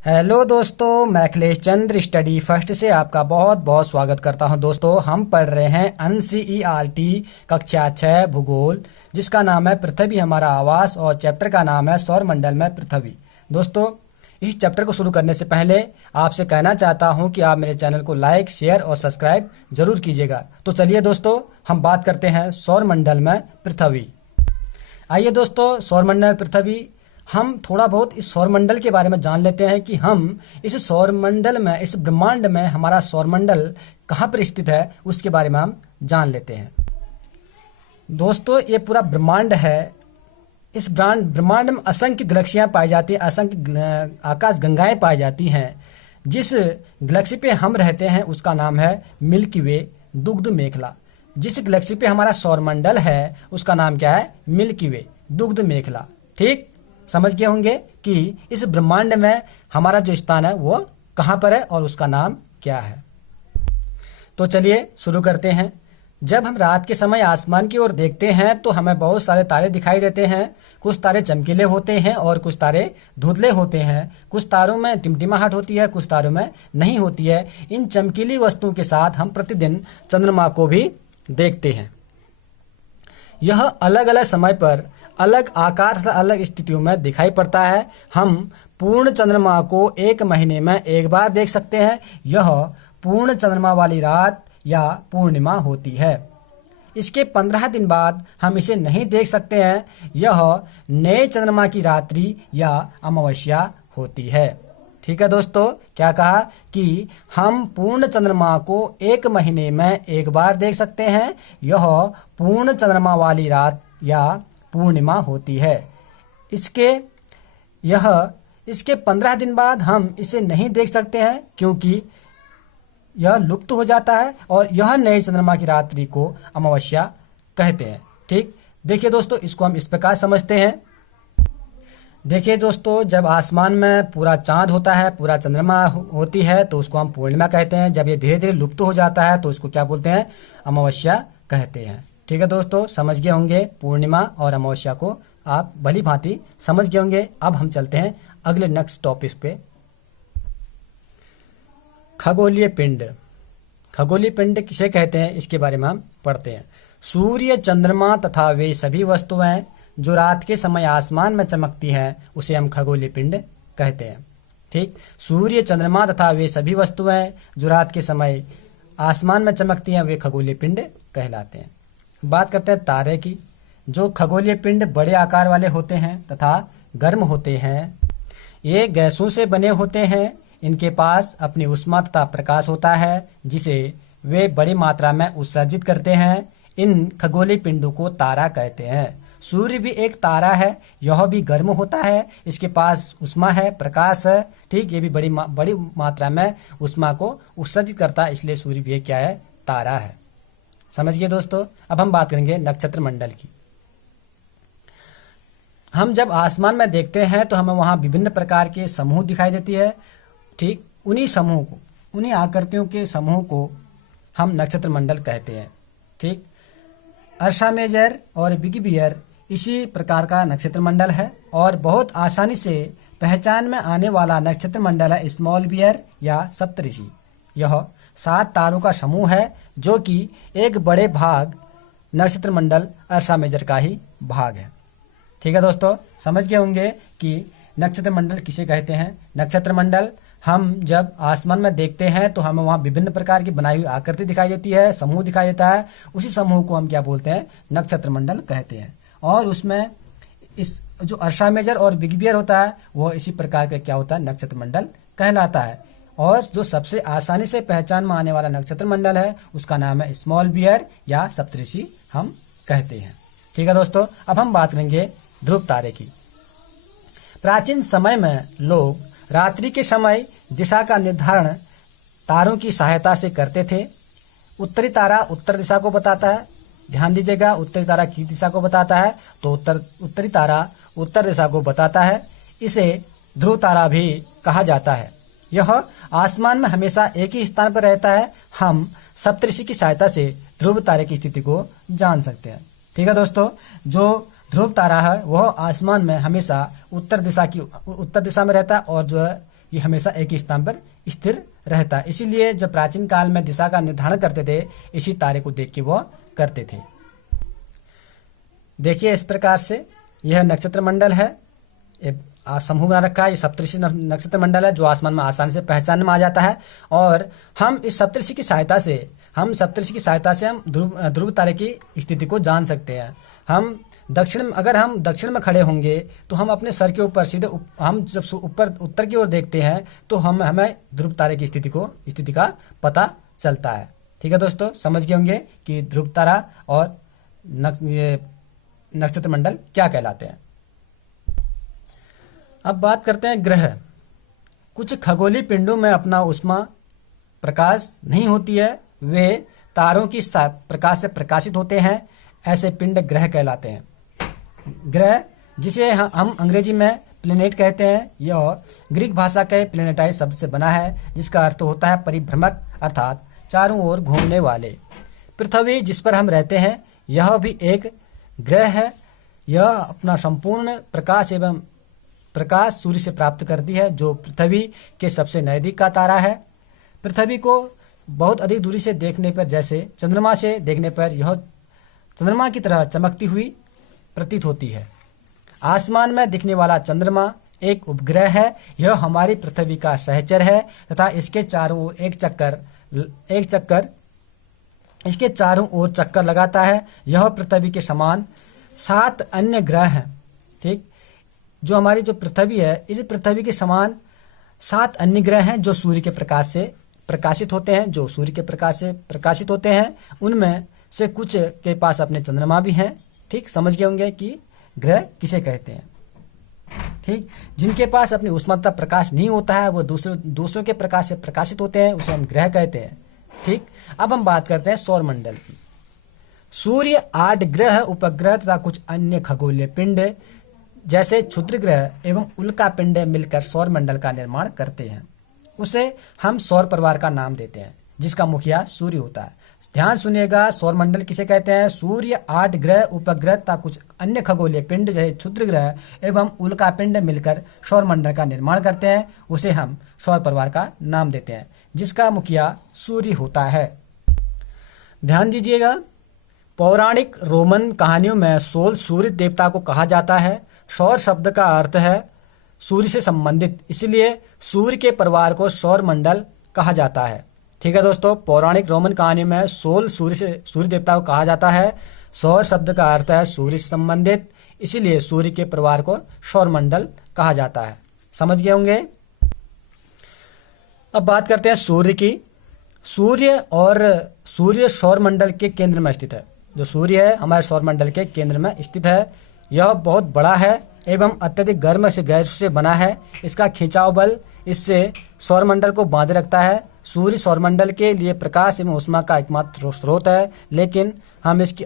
Hello दोस्तों, मैं अखिलेश चंद्र study first से आपका बहुत बहुत स्वागत करता हूं। दोस्तों, हम पढ़ रहे हैं एनसीईआरटी कक्षा 6 भूगोल, जिसका नाम है पृथ्वी हमारा आवास, और चैप्टर का नाम है सौरमंडल में पृथ्वी। दोस्तों, इस चैप्टर को शुरू करने से पहले आपसे कहना चाहता हूं कि आप मेरे चैनल को लाइक, शेयर और सब्सक्राइब जरूर कीजिएगा। तो चलिए दोस्तों, हम बात करते हैं सौरमंडल में पृथ्वी। आइए दोस्तों, सौरमंडल में पृथ्वी हम थोड़ा बहुत इस सौरमंडल के बारे में जान लेते हैं कि हम इस सौरमंडल में, इस ब्रह्मांड में हमारा सौरमंडल कहाँ पर स्थित है, उसके बारे में हम जान लेते हैं। दोस्तों, ये पूरा ब्रह्मांड है। इस ब्रह्मांड में असंख्य गैलेक्सियां पाई जाती हैं, असंख्य आकाश गंगाएं पाई जाती हैं। जिस गैलेक्सी पे हम रहते हैं उसका नाम है मिल्की वे दुग्ध मेखला। जिस गैलेक्सी पे हमारा सौरमंडल है उसका नाम क्या है? मिल्की वे दुग्ध मेखला। ठीक समझ गए होंगे कि इस ब्रह्मांड में हमारा जो स्थान है वो कहाँ पर है और उसका नाम क्या है। तो चलिए शुरू करते हैं। जब हम रात के समय आसमान की ओर देखते हैं तो हमें बहुत सारे तारे दिखाई देते हैं। कुछ तारे चमकीले होते हैं और कुछ तारे धुंधले होते हैं। कुछ तारों में टिमटिमाहट होती है, कुछ तारों में नहीं होती है। इन चमकीली वस्तुओं के साथ हम प्रतिदिन चंद्रमा को भी देखते हैं। यह अलग अलग समय पर अलग आकार तथा अलग स्थितियों में दिखाई पड़ता है। हम पूर्ण चंद्रमा को एक महीने में एक बार देख सकते हैं। यह पूर्ण चंद्रमा वाली रात या पूर्णिमा होती है। इसके 15 दिन बाद हम इसे नहीं देख सकते हैं। यह नए चंद्रमा की रात्रि या अमावस्या होती है। ठीक है दोस्तों, क्या कहा कि हम पूर्ण चंद्रमा को एक महीने में एक बार देख सकते हैं। यह पूर्ण चंद्रमा वाली रात या पूर्णिमा होती है। इसके 15 दिन बाद हम इसे नहीं देख सकते हैं क्योंकि यह लुप्त हो जाता है, और यह नए चंद्रमा की रात्रि को अमावस्या कहते हैं। ठीक, देखिए दोस्तों, इसको हम इस प्रकार समझते हैं। देखिए दोस्तों, जब आसमान में पूरा चांद होता है, पूरा चंद्रमा होती है, तो उसको हम पूर्णिमा कहते हैं। जब ये धीरे धीरे लुप्त हो जाता है तो उसको क्या बोलते हैं? अमावस्या कहते हैं। ठीक है दोस्तों, समझ गए होंगे पूर्णिमा और अमावस्या को आप भली भांति समझ गए होंगे। अब हम चलते हैं अगले नेक्स्ट टॉपिक पे। खगोलीय पिंड। खगोलीय पिंड किसे कहते हैं इसके बारे में हम पढ़ते हैं। सूर्य, चंद्रमा तथा वे सभी वस्तुएं जो रात के समय आसमान में चमकती हैं उसे हम खगोलीय पिंड कहते हैं। ठीक, सूर्य, चंद्रमा तथा वे सभी वस्तुएं जो रात के समय आसमान में चमकती हैं वे खगोलीय पिंड कहलाते हैं। बात करते हैं तारे की। जो खगोलीय पिंड बड़े आकार वाले होते हैं तथा गर्म होते हैं। ये गैसों से बने होते हैं। इनके पास अपनी ऊष्मा तथा प्रकाश होता है जिसे वे बड़ी मात्रा में उत्सर्जित करते हैं। इन खगोलीय पिंडों को तारा कहते हैं। सूर्य भी एक तारा है। यह भी गर्म होता है। इसके पास ऊष्मा है, प्रकाश है। ठीक, ये भी बड़ी मात्रा में ऊष्मा को उत्सर्जित करता है, इसलिए सूर्य भी क्या है? तारा है। समझ गए दोस्तों। अब हम बात करेंगे नक्षत्र मंडल की। हम जब आसमान में देखते हैं तो हमें वहां विभिन्न प्रकार के समूह दिखाई देती है। ठीक, उन्हीं समूह को, उन्हीं आकृतियों के समूह को हम नक्षत्र मंडल कहते हैं। ठीक, अर्सा मेजर और बिग बियर इसी प्रकार का नक्षत्र मंडल है, और बहुत आसानी से पहचान में आने वाला नक्षत्र मंडल है स्मॉल बियर या सप्तऋषि। यह 7 तारों का समूह है जो कि एक बड़े भाग नक्षत्र मंडल अर्सा मेजर का ही भाग है। ठीक है दोस्तों, समझ गए होंगे कि नक्षत्र मंडल किसे कहते हैं। नक्षत्र मंडल हम जब आसमान में देखते हैं तो हमें वहाँ विभिन्न प्रकार की बनाई हुई आकृति दिखाई देती है, समूह दिखाई देता है। उसी समूह को हम क्या बोलते हैं? नक्षत्र मंडल कहते हैं। और उसमें इस जो अर्सा मेजर और बिग बियर होता है वो इसी प्रकार का क्या होता है? नक्षत्र मंडल कहलाता है। और जो सबसे आसानी से पहचान में आने वाला नक्षत्र मंडल है उसका नाम है स्मॉल बियर या सप्तऋषि हम कहते हैं। ठीक है दोस्तों, अब हम बात करेंगे ध्रुव तारे की। प्राचीन समय में लोग रात्रि के समय दिशा का निर्धारण तारों की सहायता से करते थे। उत्तरी तारा उत्तर दिशा को बताता है। ध्यान दीजिएगा, उत्तरी तारा की दिशा को बताता है, तो उत्तरी तारा उत्तर दिशा को बताता है। इसे ध्रुव तारा भी कहा जाता है। यह आसमान में हमेशा एक ही स्थान पर रहता है। हम सप्तऋषि की सहायता से ध्रुव तारे की स्थिति को जान सकते हैं। ठीक है दोस्तों, जो ध्रुव तारा है वह आसमान में हमेशा उत्तर दिशा में रहता है, और जो है ये हमेशा एक ही स्थान पर स्थिर रहता है। इसीलिए जब प्राचीन काल में दिशा का निर्धारण करते थे इसी तारे को देख के वो करते थे। देखिए इस प्रकार से यह नक्षत्र मंडल है, समूह बना रखा है। ये सप्तऋषि नक्षत्र मंडल है जो आसमान में आसानी से पहचान में आ जाता है। और हम इस सप्तऋषि की सहायता से हम ध्रुव तारे की स्थिति को जान सकते हैं। अगर हम दक्षिण में खड़े होंगे तो हम अपने सर के ऊपर सीधे हम जब ऊपर उत्तर की ओर देखते हैं तो हमें ध्रुव तारे की स्थिति का पता चलता है। ठीक है दोस्तों, समझ गए होंगे कि ध्रुव तारा और नक्षत्र मंडल क्या कहलाते हैं। अब बात करते हैं ग्रह। कुछ खगोलीय पिंडों में अपना उष्मा प्रकाश नहीं होती है, वे तारों की प्रकाश से प्रकाशित होते हैं। ऐसे पिंड ग्रह कहलाते हैं। ग्रह जिसे हम अंग्रेजी में प्लेनेट कहते हैं, यह ग्रीक भाषा के प्लेनेटाइज शब्द से बना है जिसका अर्थ होता है परिभ्रमक, अर्थात चारों ओर घूमने वाले। पृथ्वी जिस पर हम रहते हैं यह भी एक ग्रह है। यह अपना संपूर्ण प्रकाश सूर्य से प्राप्त करती है जो पृथ्वी के सबसे नजदीक का तारा है। पृथ्वी को बहुत अधिक दूरी से देखने पर, जैसे चंद्रमा से देखने पर, यह चंद्रमा की तरह चमकती हुई प्रतीत होती है। आसमान में दिखने वाला चंद्रमा एक उपग्रह है। यह हमारी पृथ्वी का सहचर है तथा इसके चारों ओर चक्कर लगाता है। यह पृथ्वी के समान 7 अन्य ग्रह हैं। ठीक, जो हमारी जो पृथ्वी है, इस पृथ्वी के समान 7 अन्य ग्रह हैं जो सूर्य के प्रकाश से प्रकाशित होते हैं। उनमें से कुछ के पास अपने चंद्रमा भी हैं। ठीक, समझ गए होंगे कि ग्रह किसे कहते हैं। ठीक, जिनके पास अपनी उष्णता प्रकाश नहीं होता है वो दूसरों के प्रकाश से प्रकाशित होते हैं, उसे हम ग्रह कहते हैं। ठीक, अब हम बात करते हैं सौर मंडल की। सूर्य, 8 ग्रह, उपग्रह तथा कुछ अन्य खगोलीय पिंड जैसे क्षुद्र ग्रह एवं उल्का पिंड मिलकर सौर मंडल का निर्माण करते हैं। उसे हम सौर परिवार का नाम देते हैं जिसका मुखिया सूर्य होता है। ध्यान सुनिएगा, सौर मंडल किसे कहते हैं? सूर्य, 8 ग्रह, उपग्रह तथा कुछ अन्य खगोलीय पिंड जैसे क्षुद्र ग्रह एवं उल्का पिंड मिलकर सौर मंडल का निर्माण करते हैं। उसे हम सौर परिवार का नाम देते हैं जिसका मुखिया सूर्य होता है। ध्यान दीजिएगा, पौराणिक रोमन कहानियों में सोल सूर्य देवता को कहा जाता है। सौर शब्द का अर्थ है सूर्य से संबंधित, इसलिए सूर्य के परिवार को सौर मंडल कहा जाता है। ठीक है दोस्तों, पौराणिक रोमन कहानी में सोल सूर्य देवता को कहा जाता है। सौर शब्द का अर्थ है सूर्य से संबंधित, इसीलिए सूर्य के परिवार को सौर मंडल कहा जाता है। समझ गए होंगे। अब बात करते हैं सूर्य की। सूर्य सौर मंडल के केंद्र में स्थित है। जो सूर्य है हमारे सौर मंडल के केंद्र में स्थित है। यह बहुत बड़ा है एवं अत्यधिक गर्म से गैस से बना है। इसका खिंचाव बल इससे सौर मंडल को बांधे रखता है। सूर्य सौर मंडल के लिए प्रकाश एवं ऊष्मा का एकमात्र स्रोत है, लेकिन हम इसकी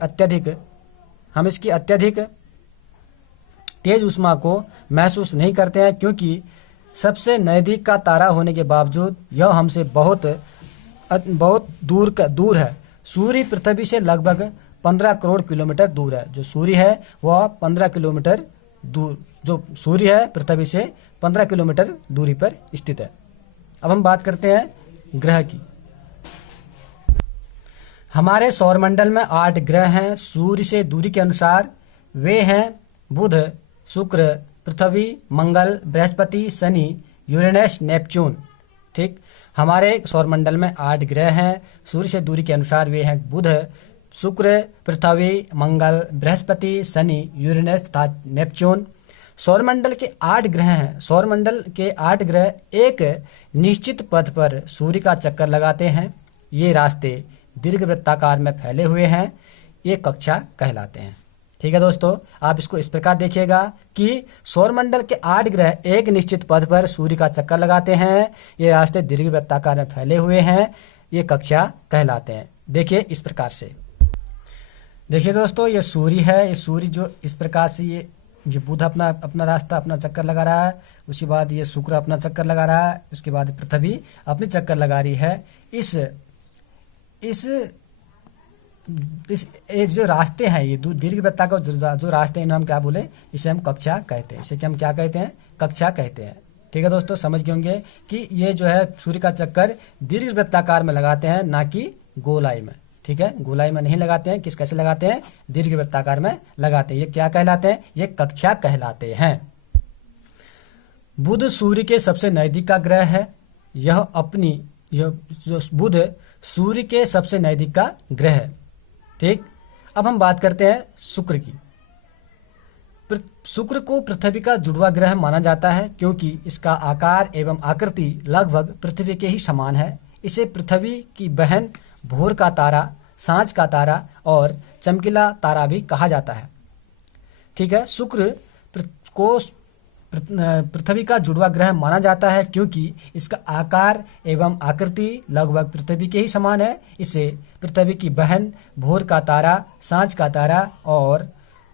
अत्यधिक तेज ऊष्मा को महसूस नहीं करते हैं क्योंकि सबसे नज़दीक का तारा होने के बावजूद यह हमसे बहुत दूर है। सूर्य पृथ्वी से लगभग 15 करोड़ किलोमीटर दूर है। जो सूर्य है वह 15 किलोमीटर दूर, जो सूर्य है पृथ्वी से 15 किलोमीटर दूरी पर स्थित है। अब हम बात करते हैं ग्रह की। हमारे सौरमंडल में 8 ग्रह हैं। सूर्य से दूरी के अनुसार वे हैं बुध, शुक्र, पृथ्वी, मंगल, बृहस्पति, शनि, यूरेनस, नेपच्यून। ठीक, हमारे सौरमंडल में 8 ग्रह हैं। सूर्य से दूरी के अनुसार वे हैं बुध, शुक्र, पृथ्वी, मंगल, बृहस्पति, शनि, यूरेनस तथा नेपच्यून। सौरमंडल के 8 ग्रह हैं। सौरमंडल के 8 ग्रह एक निश्चित पथ पर सूर्य का चक्कर लगाते हैं। ये रास्ते दीर्घवृत्ताकार में फैले हुए हैं। ये कक्षा कहलाते हैं। ठीक है दोस्तों, आप इसको इस प्रकार देखिएगा कि सौरमंडल के 8 ग्रह एक निश्चित पथ पर सूर्य का चक्कर लगाते हैं। ये रास्ते दीर्घवृत्ताकार में फैले हुए हैं। ये कक्षा कहलाते हैं। देखिए इस प्रकार से। देखिए दोस्तों, ये सूर्य है। ये सूर्य जो इस प्रकार से ये बुध अपना रास्ता अपना चक्कर लगा रहा है। उसके बाद ये शुक्र अपना चक्कर लगा रहा है। उसके बाद पृथ्वी अपनी चक्कर लगा रही है। इस जो रास्ते हैं, ये दीर्घवृत्ता का जो रास्ते हैं, इन्हें हम क्या बोले? इसे हम कक्षा कहते हैं। इसे हम क्या कहते हैं? कक्षा कहते हैं। ठीक है दोस्तों, समझ गए होंगे कि ये जो है सूर्य का चक्कर दीर्घवृत्ताकार में लगाते हैं, ना कि गोलाई में। ठीक है, गोलाई में नहीं लगाते हैं, किस कैसे लगाते हैं, दीर्घवृत्ताकार में लगाते हैं। ये क्या कहलाते हैं, ये कक्षा कहलाते हैं। बुध सूर्य के सबसे नजदीक का ग्रह है। बुध सूर्य के सबसे नजदीक का ग्रह है। ठीक, अब हम बात करते हैं शुक्र की। शुक्र को पृथ्वी का जुड़वा ग्रह माना जाता है क्योंकि इसका आकार एवं आकृति लगभग पृथ्वी के ही समान है। इसे पृथ्वी की बहन, भोर का तारा, सांझ का तारा और चमकीला तारा भी कहा जाता है। ठीक है, शुक्र को पृथ्वी का जुड़वा ग्रह माना जाता है क्योंकि इसका आकार एवं आकृति लगभग पृथ्वी के ही समान है। इसे पृथ्वी की बहन, भोर का तारा, सांझ का तारा और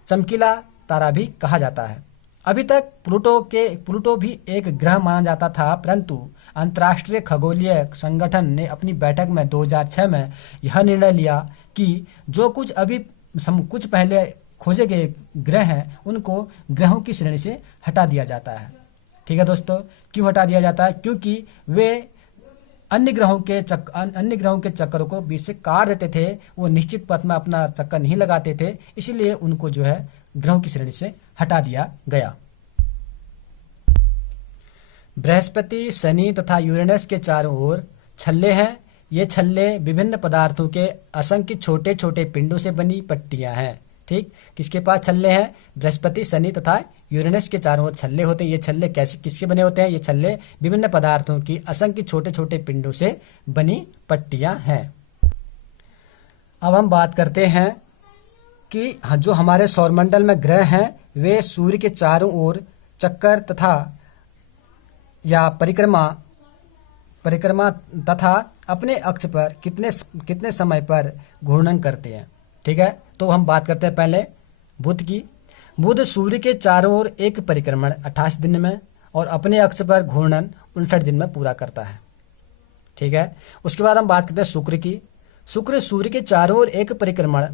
चमकीला तारा भी कहा जाता है। अभी तक प्लूटो भी एक ग्रह माना जाता था, परंतु अंतर्राष्ट्रीय खगोलीय संगठन ने अपनी बैठक में 2006 में यह निर्णय लिया कि जो कुछ पहले खोजे गए ग्रह हैं उनको ग्रहों की श्रेणी से हटा दिया जाता है। ठीक है दोस्तों, क्यों हटा दिया जाता है, क्योंकि वे अन्य ग्रहों के चक्करों को बीच से काट देते थे, वो निश्चित पथ में अपना चक्कर नहीं लगाते थे, इसीलिए उनको जो है ग्रहों की श्रेणी से हटा दिया गया। बृहस्पति, शनि तथा यूरेनस के चारों ओर छल्ले हैं। ये छल्ले विभिन्न पदार्थों के असंख्य छोटे छोटे पिंडों से बनी पट्टियां हैं। ठीक, किसके पास छल्ले हैं, बृहस्पति, शनि तथा यूरेनस के चारों ओर छल्ले होते हैं। ये छल्ले किसके बने होते हैं, ये छल्ले विभिन्न पदार्थों की असंख्य छोटे छोटे पिंडों से बनी पट्टियां हैं। अब हम बात करते हैं कि जो हमारे सौरमंडल में ग्रह हैं वे सूर्य के चारों ओर चक्कर तथा या परिक्रमा तथा अपने अक्ष पर कितने समय पर घूर्णन करते हैं। ठीक है, तो हम बात करते हैं पहले बुध की। बुध सूर्य के चारों ओर एक परिक्रमण 28 दिन में और अपने अक्ष पर घूर्णन 59 दिन में पूरा करता है। ठीक है, उसके बाद हम बात करते हैं शुक्र की। शुक्र सूर्य के चारों ओर एक परिक्रमण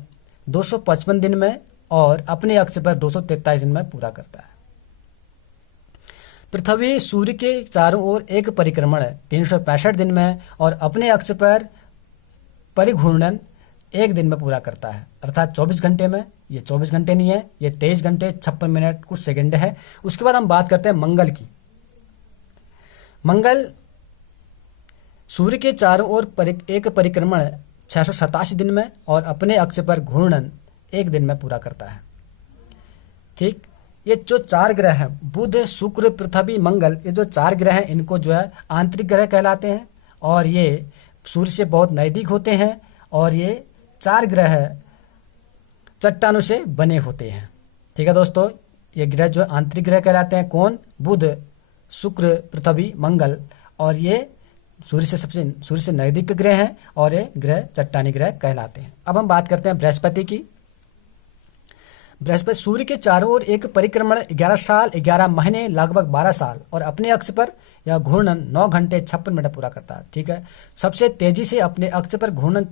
255 दिन में और अपने अक्ष पर 243 दिन में पूरा करता है। पृथ्वी सूर्य के चारों ओर एक परिक्रमण 365 दिन में और अपने अक्ष पर परिघूर्णन 1 दिन में पूरा करता है, अर्थात 24 घंटे में। ये 24 घंटे नहीं है, ये 23 घंटे 56 मिनट कुछ सेकंड है। उसके बाद हम बात करते हैं मंगल की। मंगल सूर्य के चारों ओर एक परिक्रमण 687 दिन में और अपने अक्ष पर घूर्णन 1 दिन में पूरा करता है। ठीक, ये जो 4 ग्रह हैं, बुध, शुक्र, पृथ्वी, मंगल, ये जो 4 ग्रह हैं इनको जो है आंतरिक ग्रह कहलाते हैं और ये सूर्य से बहुत नजदीक होते हैं और ये 4 ग्रह चट्टानों से बने होते हैं। ठीक है दोस्तों, ये ग्रह जो आंतरिक ग्रह कहलाते हैं, कौन, बुध, शुक्र, पृथ्वी, मंगल, और ये सूर्य से नजदीक ग्रह हैं और ये ग्रह चट्टानी ग्रह कहलाते हैं। अब हम बात करते हैं बृहस्पति की। बृहस्पति सूर्य के चारों ओर एक परिक्रमण 11 साल 11 महीने लगभग 12 साल और अपने अक्ष पर यह घूर्णन 9 घंटे 56 मिनट पूरा करता है। ठीक है, सबसे तेजी से अपने अक्ष पर घूर्णन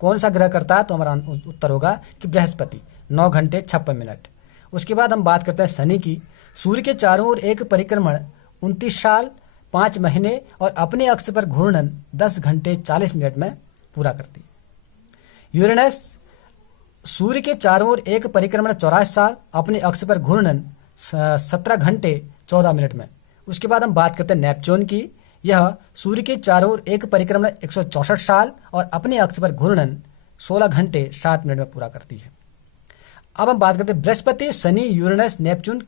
कौन सा ग्रह करता है, तो हमारा उत्तर होगा कि बृहस्पति, 9 घंटे 56 मिनट। उसके बाद हम बात करते हैं शनि की। सूर्य के चारों ओर एक परिक्रमण 29 साल 5 महीने और अपने अक्ष पर घूर्णन 10 घंटे 40 मिनट में पूरा करती है। यूरेनस सूर्य के चारों ओर एक परिक्रमण 84 साल, अपने अक्ष पर घूर्णन 17 घंटे 14 मिनट में। उसके बाद हम बात करते हैं नेपच्यून की। यह सूर्य के चारों ओर एक परिक्रमण 164 साल और अपने अक्ष पर घूर्णन 16 घंटे 7 मिनट में पूरा करती है। अब हम बात करते हैं बृहस्पति, शनि, यूरेनस, नेपच्यून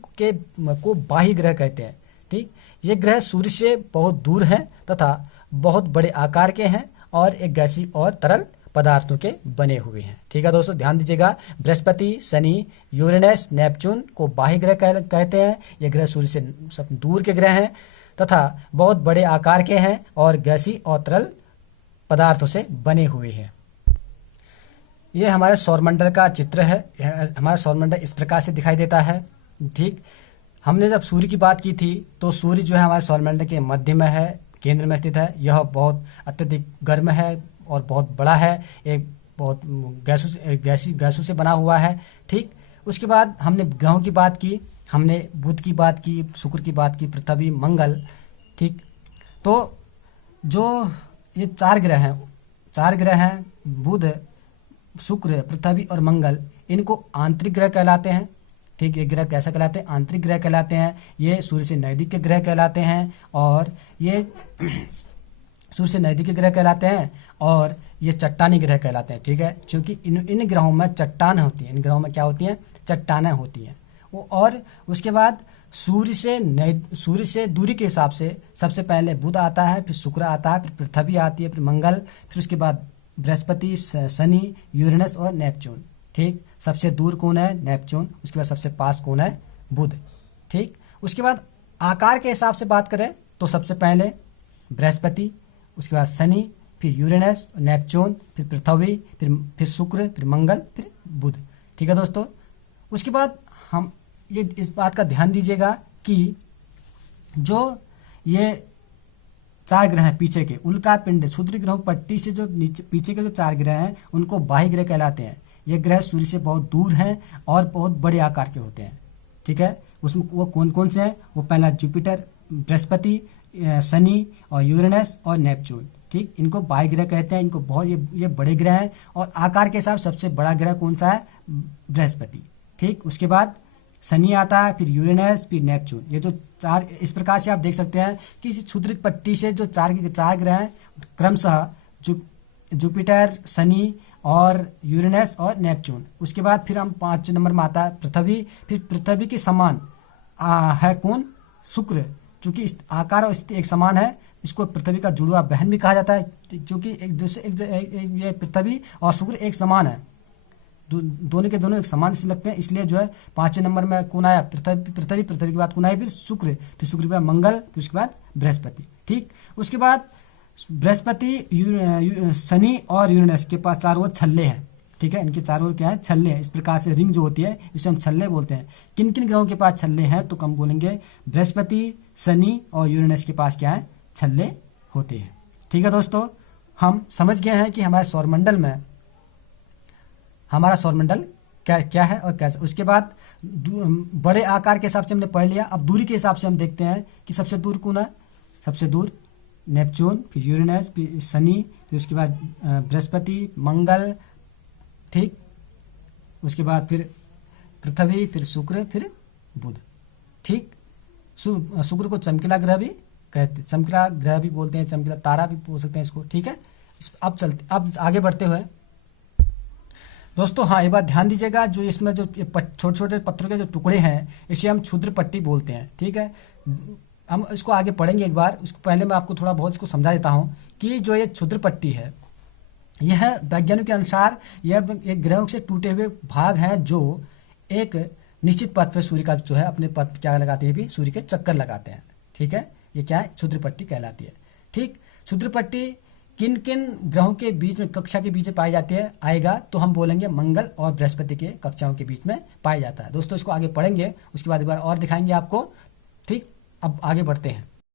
को बाह्य ग्रह कहते हैं। ठीक, ये ग्रह सूर्य से बहुत दूर हैं तथा बहुत बड़े आकार के हैं और एक गैसीय और तरल पदार्थों के बने हुए हैं। ठीक है दोस्तों, ध्यान दीजिएगा, बृहस्पति, शनि, यूरेनस, नेपच्यून को बाह्य ग्रह कहते हैं। ये ग्रह सूर्य से सब दूर के ग्रह हैं तथा बहुत बड़े आकार के हैं और गैसीय और तरल पदार्थों से बने हुए हैं। ये हमारे सौरमंडल का चित्र है। हमारा सौरमंडल इस प्रकार से दिखाई देता है। ठीक, हमने जब सूर्य की बात की थी तो सूर्य जो है हमारे सौरमंडल के मध्य में है, केंद्र में स्थित है। यह बहुत अत्यधिक गर्म है और बहुत बड़ा है, एक बहुत गैसों से बना हुआ है। ठीक, उसके बाद हमने ग्रहों की बात की हमने बुध की बात की, शुक्र की बात की, पृथ्वी, मंगल। ठीक, तो जो ये चार ग्रह हैं बुध, शुक्र, पृथ्वी और मंगल, इनको आंतरिक ग्रह कहलाते हैं। ठीक, ये ग्रह कैसा कहलाते हैं? आंतरिक ग्रह कहलाते हैं। ये सूर्य से नज़दीक के ग्रह कहलाते हैं और ये सूर्य से नज़दीक के ग्रह कहलाते हैं और ये चट्टानी ग्रह कहलाते हैं। ठीक है, क्योंकि इन ग्रहों में चट्टान होती हैं। इन ग्रहों में क्या होती हैं? चट्टानें होती हैं। वो और उसके बाद सूर्य से दूरी के हिसाब से सबसे पहले बुध आता है, फिर शुक्र आता है, फिर पृथ्वी आती है, फिर मंगल, फिर उसके बाद बृहस्पति, शनि, यूरेनस और नेपच्यून। ठीक, सबसे दूर कौन है? नेपच्यून। उसके बाद सबसे पास कौन है? बुध। ठीक, उसके बाद आकार के हिसाब से बात करें तो सबसे पहले बृहस्पति, उसके बाद शनि, फिर यूरेनस, नेपच्यून, फिर पृथ्वी, फिर शुक्र, फिर मंगल, फिर बुध। ठीक है दोस्तों, उसके बाद हम ये इस बात का ध्यान दीजिएगा कि जो ये चार ग्रह हैं पीछे के, उल्का पिंड, क्षुद्र ग्रह पट्टी से जो नीचे पीछे के जो चार ग्रह हैं उनको बाह्य ग्रह कहलाते हैं। ये ग्रह सूर्य से बहुत दूर हैं और बहुत बड़े आकार के होते हैं। ठीक है, उसमें वो कौन कौन से हैं? वो पहला जुपिटर, बृहस्पति, शनि और यूरेनस और नेपच्यून। ठीक, इनको बाह्य ग्रह कहते हैं। इनको बहुत ये बड़े ग्रह हैं और आकार के हिसाब सबसे बड़ा ग्रह कौन सा है? बृहस्पति। ठीक, उसके बाद शनि आता है, फिर यूरेनस, फिर नेपच्यून। ये जो चार, इस प्रकार से आप देख सकते हैं कि इस क्षुद्र पट्टी से जो चार ग्रह हैं क्रमशः जुपिटर, शनि और यूरेनस और नेपच्यून। उसके बाद फिर हम 5 नंबर में आता है पृथ्वी। फिर पृथ्वी के समान है कौन? शुक्र। चूंकि इस आकार और स्थिति एक समान है, इसको पृथ्वी का जुड़वा बहन भी कहा जाता है, क्योंकि एक दूसरे ये पृथ्वी और शुक्र एक समान है, दोनों के दोनों एक समान से लगते हैं। इसलिए जो है 5वें नंबर में कौन आया? पृथ्वी के बाद कौन आया? फिर शुक्र के बाद मंगल, फिर उसके बाद बृहस्पति। ठीक, उसके बाद बृहस्पति, शनि और यूरेनस के पास चारों ओर छल्ले हैं। ठीक है, इनके चारों ओर क्या है? छल्ले हैं। इस प्रकार से रिंग जो होती है इसे हम छल्ले बोलते हैं। किन किन ग्रहों के पास छल्ले हैं? तो हम बोलेंगे बृहस्पति, शनि और यूरेनस के पास क्या है? छल्ले होते हैं। ठीक है दोस्तों, हम समझ गए हैं कि हमारे सौरमंडल में हमारा सौरमंडल क्या क्या है और कैसे। उसके बाद बड़े आकार के हिसाब से हमने पढ़ लिया। अब दूरी के हिसाब से हम देखते हैं कि सबसे दूर कौन है? सबसे दूर नेपच्यून, फिर यूरेनस, फिर शनि, फिर उसके बाद बृहस्पति, मंगल। ठीक, उसके बाद फिर पृथ्वी, फिर शुक्र, फिर बुध। ठीक, शुक्र को चमकीला ग्रह भी कहते, चमकीला ग्रह भी बोलते हैं, चमकीला तारा भी बोल सकते हैं इसको। ठीक है, अब आगे बढ़ते हुए दोस्तों, हाँ, ये बात ध्यान दीजिएगा, जो इसमें जो छोटे छोटे पत्थरों के जो टुकड़े हैं इसे हम क्षुद्र पट्टी बोलते हैं। ठीक है, हम इसको आगे पढ़ेंगे एक बार। उसको पहले मैं आपको थोड़ा बहुत इसको समझा देता हूँ कि जो ये क्षुद्र पट्टी है, यह वैज्ञानिक के अनुसार यह एक ग्रहों से टूटे हुए भाग हैं जो एक निश्चित पथ पर सूर्य का जो है अपने पथ क्या लगाते हैं? भी सूर्य के चक्कर लगाते हैं। ठीक है, ये क्या है? क्षुद्र पट्टी कहलाती है। ठीक, क्षुद्र पट्टी किन किन ग्रहों के बीच में, कक्षा के बीच में पाई जाती है आएगा तो हम बोलेंगे मंगल और बृहस्पति के कक्षाओं के बीच में पाया जाता है। दोस्तों, इसको आगे पढ़ेंगे, उसके बाद एक बार और दिखाएंगे आपको। ठीक, अब आगे बढ़ते हैं।